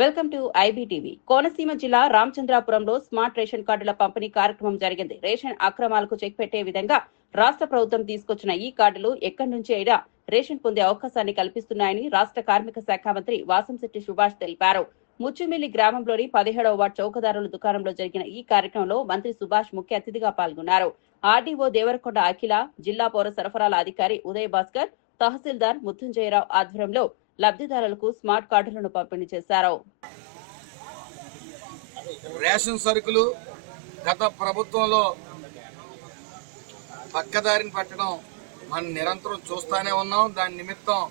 Welcome to IBTV. Konaseema జిల్లా రామచంద్రాపురంలో smart ration కార్డుల పంపిణీ కార్యక్రమం జరిగింది. రేషన్ అక్రమాలకు చెక్ పెట్టే విధంగా రాష్ట్ర ప్రభుత్వం తీసుకొచ్చిన ఈ కార్డులు ఎక్కడి నుంచి అయినా రేషన్ పొందే అవకాశాన్ని కల్పిస్తున్నాయని రాష్ట్ర కార్మిక శాఖ మంత్రి వాసంశెట్టి సుభాష్ తెలిపారు. ముచ్చుమిల్లి గ్రామంలోని 17వ వార్డు చౌకదారుల దుకాణంలో జరిగిన ఈ కార్యక్రమంలో మంత్రి సుభాష్ ముఖ్య అతిథిగా పాల్గొన్నారు. ఆర్డీఓ దేవరకొండ అఖిల, జిల్లా పౌర సరఫరాల అధికారి ఉదయ్ భాస్కర్, తహసీల్దార్ ముత్తుంజయరావు ఆధ్వర్యంలో లబ్ధిదారులకు స్మార్ట్ కార్డులను పంపిణీ చేశారు. రేషన్ సరుకులు గత ప్రభుత్వంలో పక్కదారిని పట్టడం మనం నిరంతరం చూస్తూనే ఉన్నాం. దాని నిమిత్తం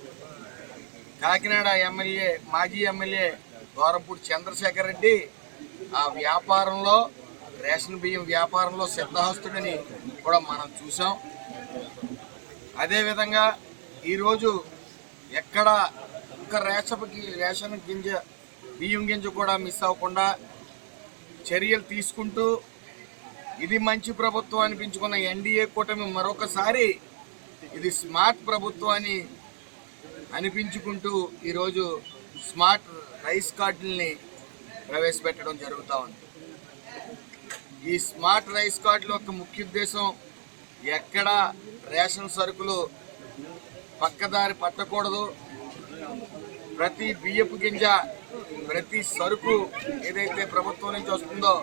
కాకినాడ ఎమ్మెల్యే, మాజీ ఎమ్మెల్యే ద్వారంపూడి చంద్రశేఖర్ రెడ్డి ఆ వ్యాపారంలో, రేషన్ బియ్యం వ్యాపారంలో సిద్ధహస్తుడని కూడా మనం చూసాం. అదేవిధంగా ఈరోజు ఎక్కడ ఒక్క రేషన్ గింజ, బియ్యం గింజ కూడా మిస్ అవ్వకుండా చర్యలు తీసుకుంటూ ఇది మంచి ప్రభుత్వం అనిపించుకున్న ఎన్డీఏ కూటమి మరొకసారి ఇది స్మార్ట్ ప్రభుత్వం అని అనిపించుకుంటూ ఈరోజు స్మార్ట్ రైస్ కార్డుల్ని ప్రవేశపెట్టడం జరుగుతూ ఉంది. ఈ స్మార్ట్ రైస్ కార్డుల యొక్క ముఖ్య ఉద్దేశం ఎక్కడ రేషన్ సరుకులు పక్కదారి పట్టకూడదు. ప్రతి బియ్యపు గింజ, ప్రతి సరుకు ఏదైతే ప్రభుత్వం నుంచి వస్తుందో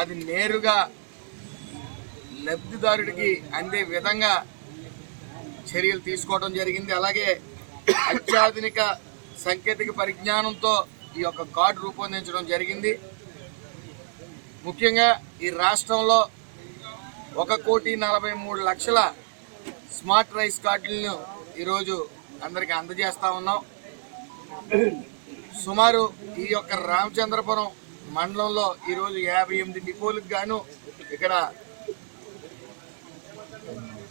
అది నేరుగా లబ్ధిదారుడికి అందే విధంగా చర్యలు తీసుకోవడం జరిగింది. అలాగే అత్యాధునిక సాంకేతిక పరిజ్ఞానంతో ఈ యొక్క కార్డు రూపొందించడం జరిగింది. ముఖ్యంగా ఈ రాష్ట్రంలో 1,43,00,000 స్మార్ట్ రైస్ కార్డులను ఈరోజు అందరికీ అందజేస్తా ఉన్నాం. సుమారు ఈ యొక్క రామచంద్రపురం మండలంలో ఈరోజు 58 డిపోలకు గాను ఇక్కడ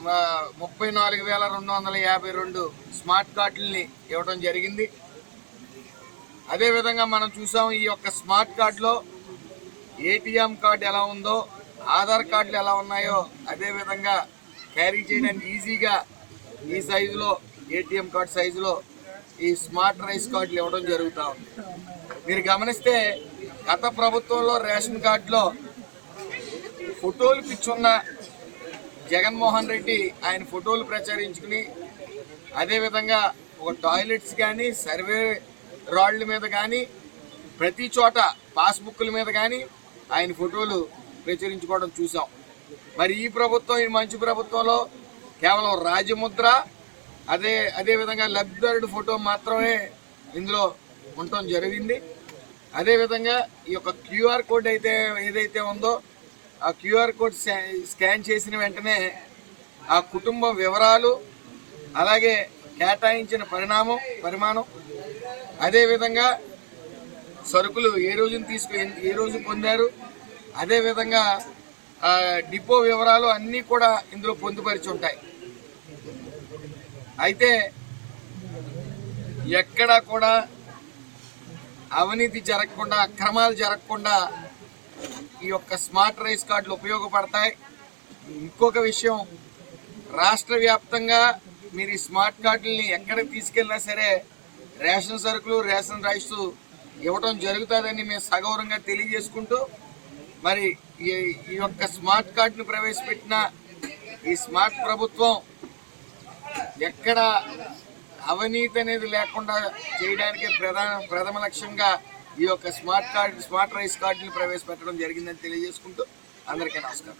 34,252 స్మార్ట్ కార్డుల్ని ఇవ్వడం జరిగింది. అదేవిధంగా మనం చూసాం ఈ యొక్క స్మార్ట్ కార్డులో ఏటీఎం కార్డు ఎలా ఉందో, ఆధార్ కార్డులు ఎలా ఉన్నాయో అదేవిధంగా క్యారీ చేయడానికి ఈజీగా ఈ సైజులో, ఏటీఎం కార్డు సైజులో ఈ స్మార్ట్ రైస్ కార్డులు ఇవ్వడం జరుగుతూ ఉంది. మీరు గమనిస్తే గత ప్రభుత్వంలో రేషన్ కార్డులో ఫోటోలు పిచ్చున్న జగన్మోహన్ రెడ్డి ఆయన ఫోటోలు ప్రచారించుకుని, అదేవిధంగా ఒక టాయిలెట్స్ కానీ, సర్వే రాళ్ల మీద కానీ, ప్రతి చోట పాస్బుక్ల మీద కానీ ఆయన ఫోటోలు ప్రచురించుకోవడం చూసాం. మరి ఈ ప్రభుత్వం, ఈ మంచి ప్రభుత్వంలో కేవలం రాజముద్ర, అదేవిధంగా లబ్ధిదారుడి ఫోటో మాత్రమే ఇందులో ఉండటం జరిగింది. అదేవిధంగా ఈ యొక్క క్యూఆర్ కోడ్ ఏదైతే ఉందో ఆ క్యూఆర్ కోడ్ స్కాన్ చేసిన వెంటనే ఆ కుటుంబ వివరాలు, అలాగే కేటాయించిన పరిమాణం, అదేవిధంగా సరుకులు ఏ రోజు పొందారు, అదేవిధంగా డిపో వివరాలు అన్నీ కూడా ఇందులో పొందుపరిచి ఉంటాయి. అయితే ఎక్కడా కూడా అవినీతి జరగకుండా, అక్రమాలు జరగకుండా ఈ యొక్క స్మార్ట్ రైస్ కార్డులు ఉపయోగపడతాయి. ఇంకొక విషయం, రాష్ట్ర వ్యాప్తంగా మీరు ఈ స్మార్ట్ కార్డుల్ని ఎక్కడికి తీసుకెళ్ళినా సరే రేషన్ సరుకులు, రేషన్ రైస్ ఇవ్వడం జరుగుతుందని మేము సగౌరవంగా తెలియజేసుకుంటూ, మరి ఈ యొక్క స్మార్ట్ కార్డును ప్రవేశపెట్టిన ఈ స్మార్ట్ ప్రభుత్వం ఎక్కడ అవినీతి అనేది లేకుండా చేయడానికి ప్రథమ లక్ష్యంగా ఈ యొక్క స్మార్ట్ రైస్ కార్డుని ప్రవేశపెట్టడం జరిగిందని తెలియజేసుకుంటూ అందరికీ నమస్కారం.